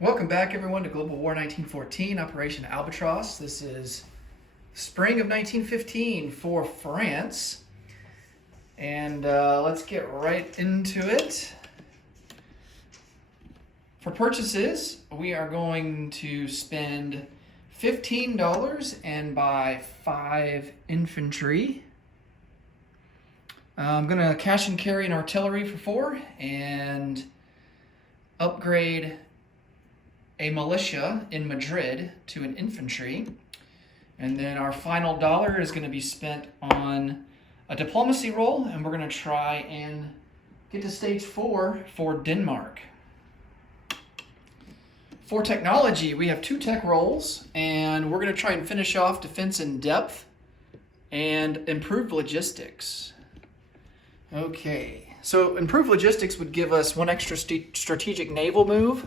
Welcome back, everyone, to Global War 1914, Operation Albatross. This is spring of 1915 for France. And let's get right into it. For purchases, we are going to spend $15 and buy 5 infantry. I'm going to cash and carry an artillery for 4 and upgrade a militia in Madrid to an infantry. And then our final dollar is going to be spent on a diplomacy roll, and we're going to try and get to stage 4 for Denmark. For technology, we have 2 tech rolls, and we're going to try and finish off defense in depth and improve logistics. Okay, so improved logistics would give us 1 extra strategic naval move,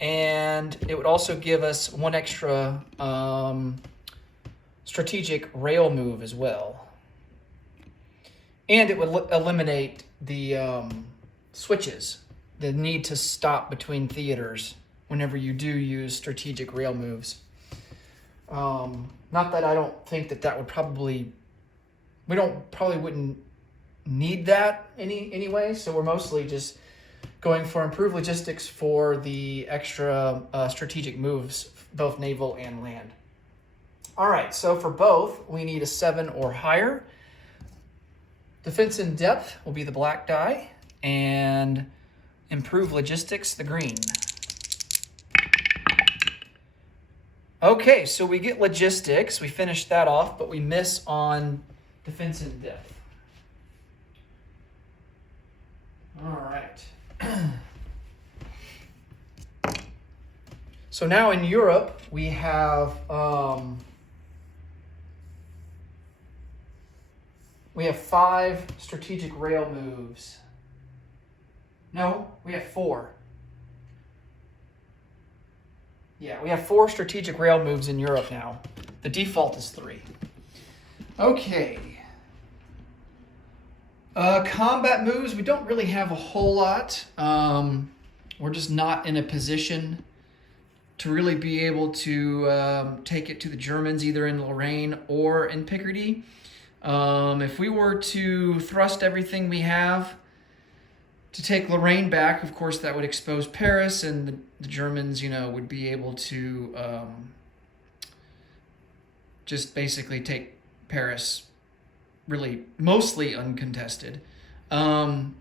and it would also give us 1 extra strategic rail move as well. And it would eliminate the switches, the need to stop between theaters whenever you do use strategic rail moves. Not that I don't think that would probably, wouldn't need that anyway, so we're mostly just going for improved logistics for the extra strategic moves, both naval and land. All right, so for both, we need a 7 or higher. Defense in depth will be the black die, and improved logistics, the green. Okay, so we get logistics. We finished that off, but we miss on defense in depth. All right. So now in Europe, we have 5 strategic rail moves. No, we have 4. Yeah, we have 4 strategic rail moves in Europe now. The default is 3. Okay. Combat moves, we don't really have a whole lot. We're just not in a position to really be able to take it to the Germans either in Lorraine or in Picardy. If we were to thrust everything we have to take Lorraine back, of course that would expose Paris, and the Germans, would be able to just basically take Paris really mostly uncontested. And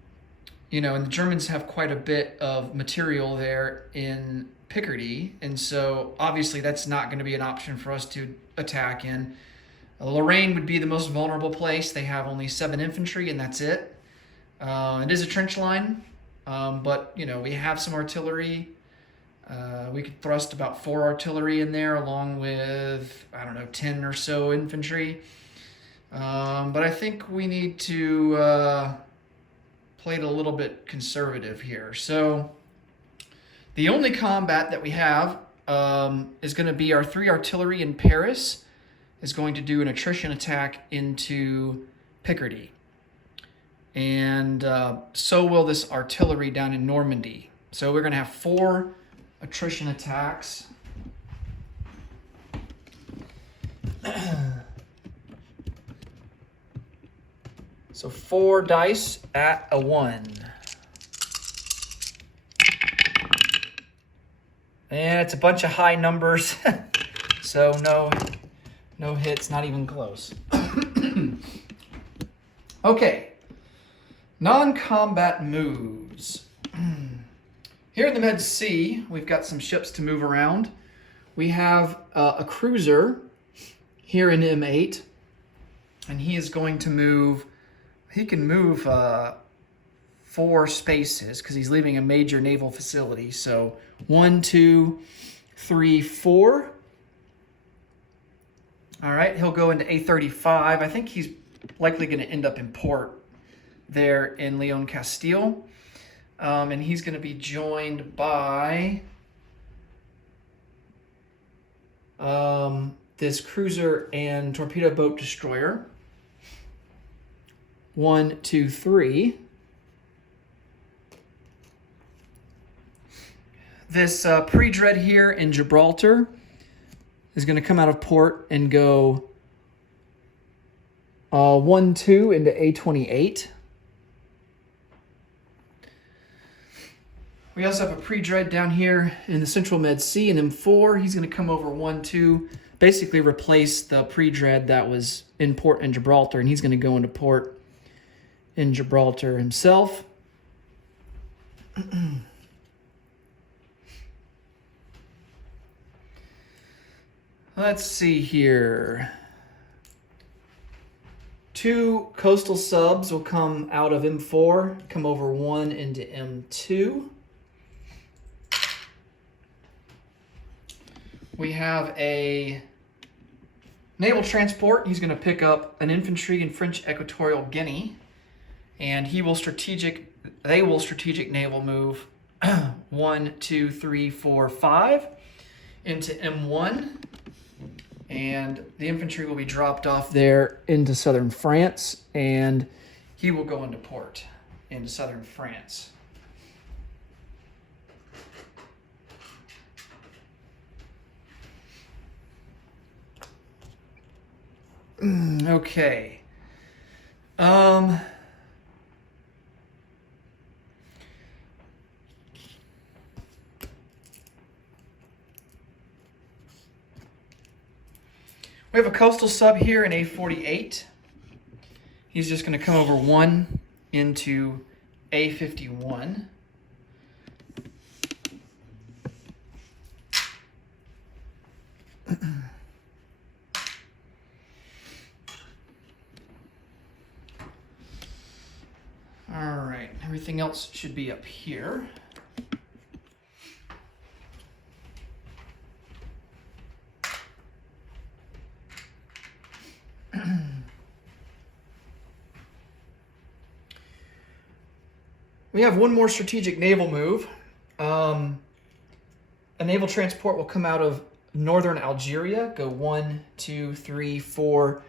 the Germans have quite a bit of material there in Picardy, and so obviously that's not going to be an option for us to attack in. Lorraine would be the most vulnerable place. They have only 7 infantry, and that's it. It is a trench line, but we have some artillery. We could thrust about 4 artillery in there, along with 10 or so infantry. But I think we need to play it a little bit conservative here. So the only combat that we have is going to be our 3 artillery in Paris is going to do an attrition attack into Picardy. And so will this artillery down in Normandy. So we're going to have 4 attrition attacks. So 4 dice at a 1. And it's a bunch of high numbers. So no hits, not even close. Okay. Non-combat moves. Here in the Med Sea, we've got some ships to move around. We have a cruiser here in M8, and he is going to move. He can move 4 spaces because he's leaving a major naval facility. So 1, 2, 3, 4. All right, he'll go into A35. I think he's likely going to end up in port there in Leon Castile. And he's going to be joined by this cruiser and torpedo boat destroyer. 1, 2, 3. This pre-dread here in Gibraltar is going to come out of port and go 1-2 into A28. We also have a pre-dread down here in the Central Med Sea in M4. He's going to come over 1-2, basically replace the pre-dread that was in port in Gibraltar, and he's going to go into port in Gibraltar himself. Let's see here. 2 coastal subs will come out of M4, come over 1 into M2. We have a naval transport. He's going to pick up an infantry in French Equatorial Guinea, and they will strategic naval move 1, 2, 3, 4, 5 into M1. And the infantry will be dropped off there into southern France, and he will go into port into southern France. Okay. We have a coastal sub here in A48. He's just going to come over 1 into A51. All right, everything else should be up here. We have one more strategic naval move. A naval transport will come out of northern Algeria, go 1, 2, 3, 4,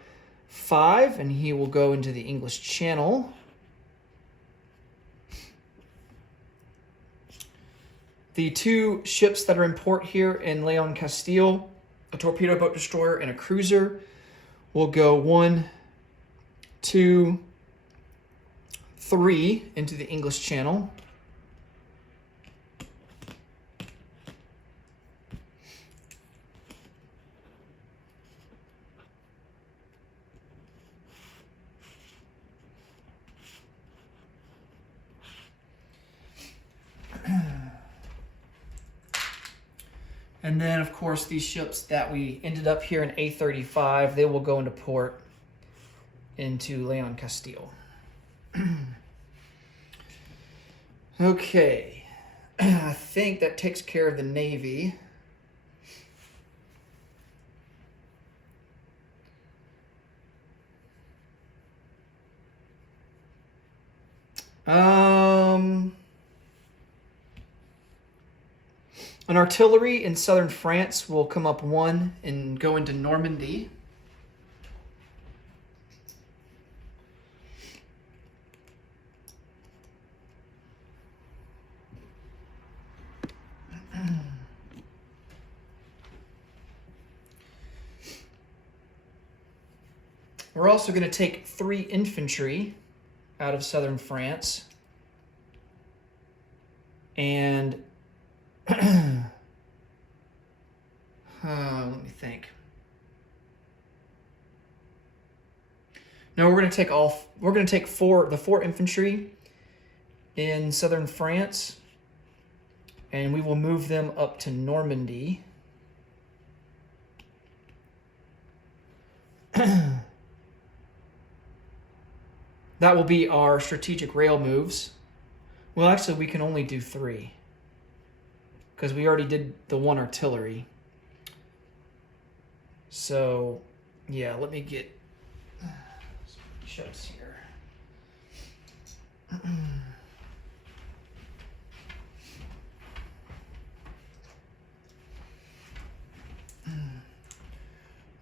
5, and he will go into the English Channel. The 2 ships that are in port here in Leon Castile, a torpedo boat destroyer and a cruiser, will go 1, 2, 3 into the English Channel. And then, of course, these ships that we ended up here in A35, they will go into port into Leon Castile. Okay, I think that takes care of the Navy. An artillery in southern France will come up 1 and go into Normandy. We're also going to take 3 infantry out of southern France. And let me think. No, we're going to take the 4 infantry in southern France, and we will move them up to Normandy. That will be our strategic rail moves. Well, actually, we can only do 3 because we already did the 1 artillery. So, yeah, let me get some ships here.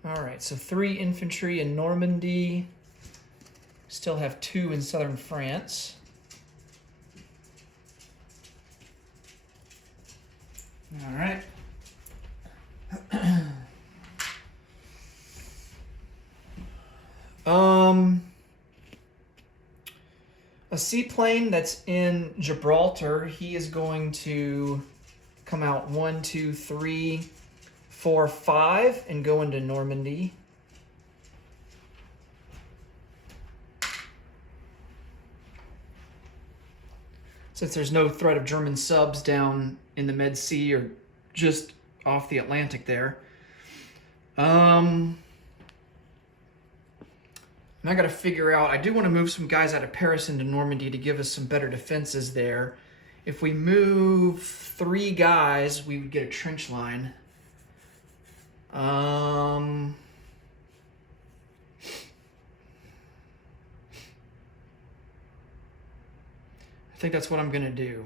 All right, so 3 infantry in Normandy. Still have 2 in southern France. All right. A seaplane that's in Gibraltar, he is going to come out 1, 2, 3, 4, 5 and go into Normandy. Since there's no threat of German subs down in the Med Sea or just off the Atlantic there. And I got to figure out, I do want to move some guys out of Paris into Normandy to give us some better defenses there. If we move 3 guys, we would get a trench line. I think that's what I'm going to do.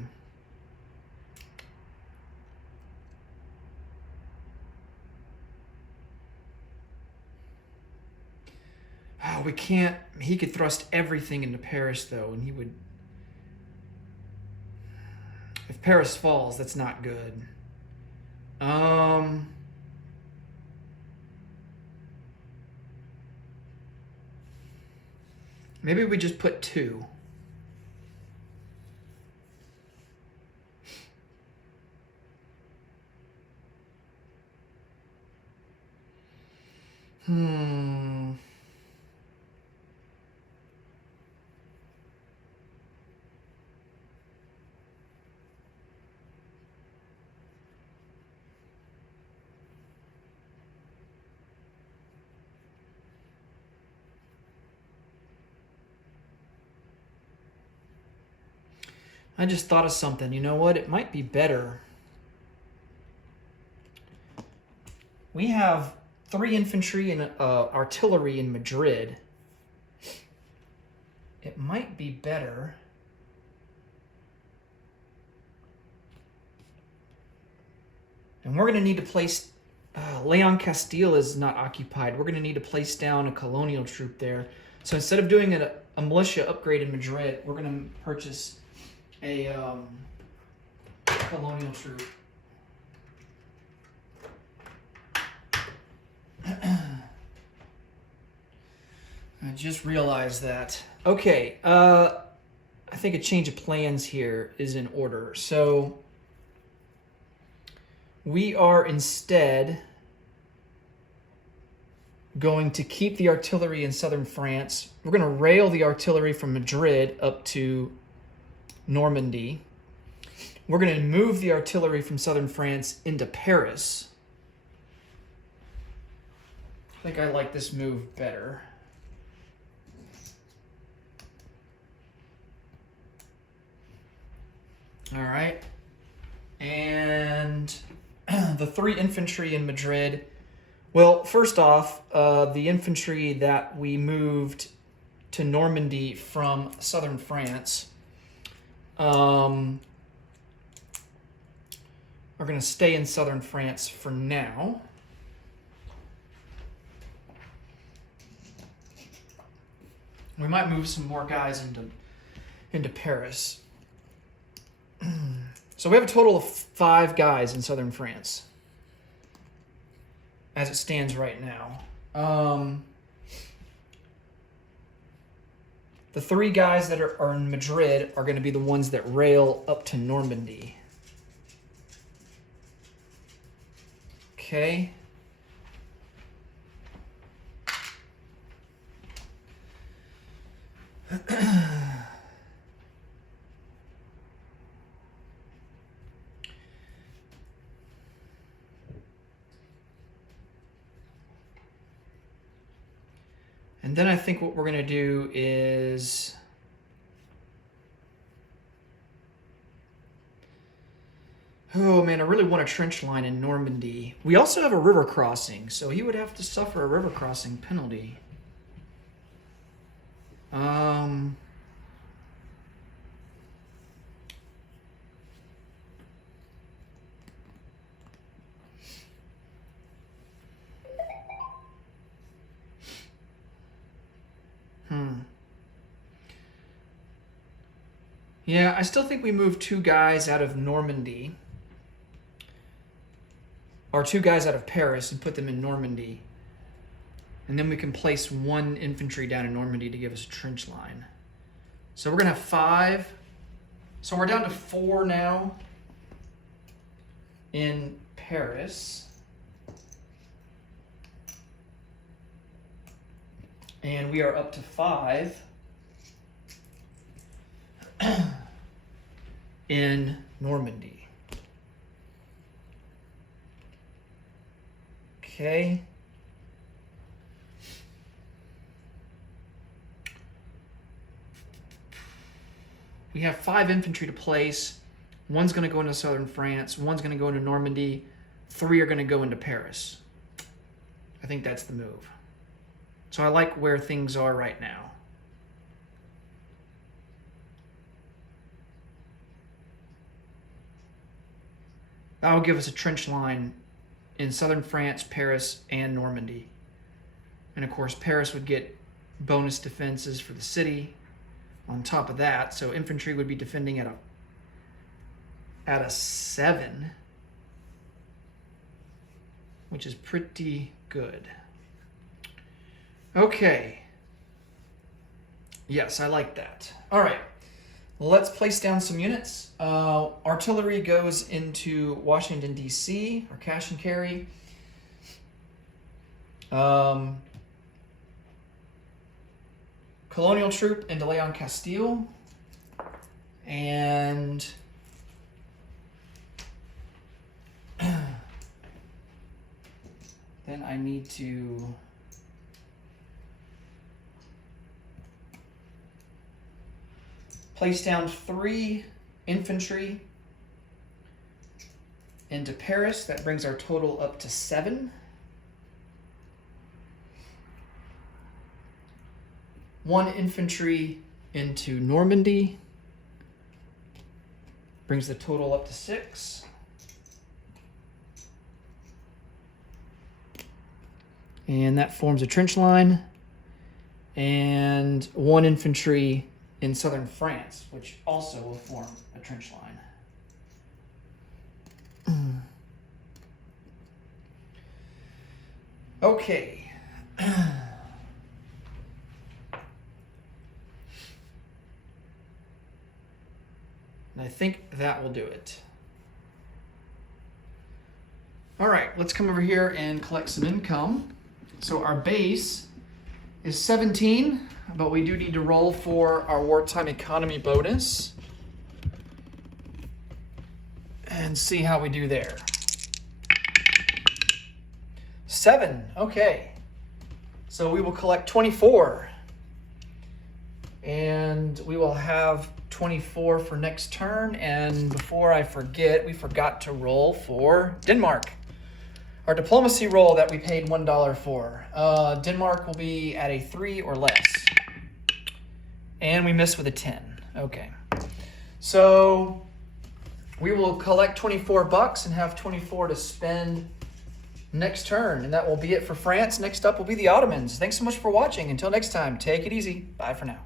Oh, we can't. He could thrust everything into Paris, though, and he would. If Paris falls, that's not good. Maybe we just put 2. I just thought of something. You know what? It might be better. We have 3 infantry and artillery in Madrid. It might be better. And we're going to need to place... Leon Castile is not occupied. We're going to need to place down a colonial troop there. So instead of doing a militia upgrade in Madrid, we're going to purchase a colonial troop. I just realized that. Okay, I think a change of plans here is in order. So we are instead going to keep the artillery in southern France. We're going to rail the artillery from Madrid up to Normandy. We're going to move the artillery from southern France into Paris. I think I like this move better. All right. And the 3 infantry in Madrid. Well, first off, the infantry that we moved to Normandy from southern France are going to stay in southern France for now. We might move some more guys into Paris. So we have a total of 5 guys in southern France as it stands right now. The 3 guys that are in Madrid are going to be the ones that rail up to Normandy. Okay. And then I think what we're going to do is... Oh man, I really want a trench line in Normandy. We also have a river crossing, so he would have to suffer a river crossing penalty. Yeah, I still think we move 2 guys out of Normandy. our 2 guys out of Paris and put them in Normandy. And then we can place 1 infantry down in Normandy to give us a trench line. So we're going to have 5. So we're down to 4 now in Paris. And we are up to 5 in Normandy. Okay. We have 5 infantry to place. 1's going to go into southern France. 1's going to go into Normandy. 3 are going to go into Paris. I think that's the move. So I like where things are right now. That will give us a trench line in southern France, Paris, and Normandy. And of course, Paris would get bonus defenses for the city on top of that. So infantry would be defending at a 7, which is pretty good. Okay. Yes, I like that. All right. Let's place down some units. Artillery goes into Washington, D.C., or cash and carry. Colonial troop into Leon Castile. And then I need to place down 3 infantry into Paris. That brings our total up to 7. 1 infantry into Normandy. Brings the total up to 6. And that forms a trench line. And 1 infantry in southern France, which also will form a trench line. Okay. And I think that will do it. All right, let's come over here and collect some income. So our base is 17, but we do need to roll for our wartime economy bonus and see how we do there. 7, okay. So we will collect 24. And we will have 24 for next turn. And before I forget, we forgot to roll for Denmark. Our diplomacy roll that we paid $1 for. Denmark will be at a 3 or less. And we missed with a 10. Okay. So we will collect 24 bucks and have 24 to spend next turn. And that will be it for France. Next up will be the Ottomans. Thanks so much for watching. Until next time, take it easy. Bye for now.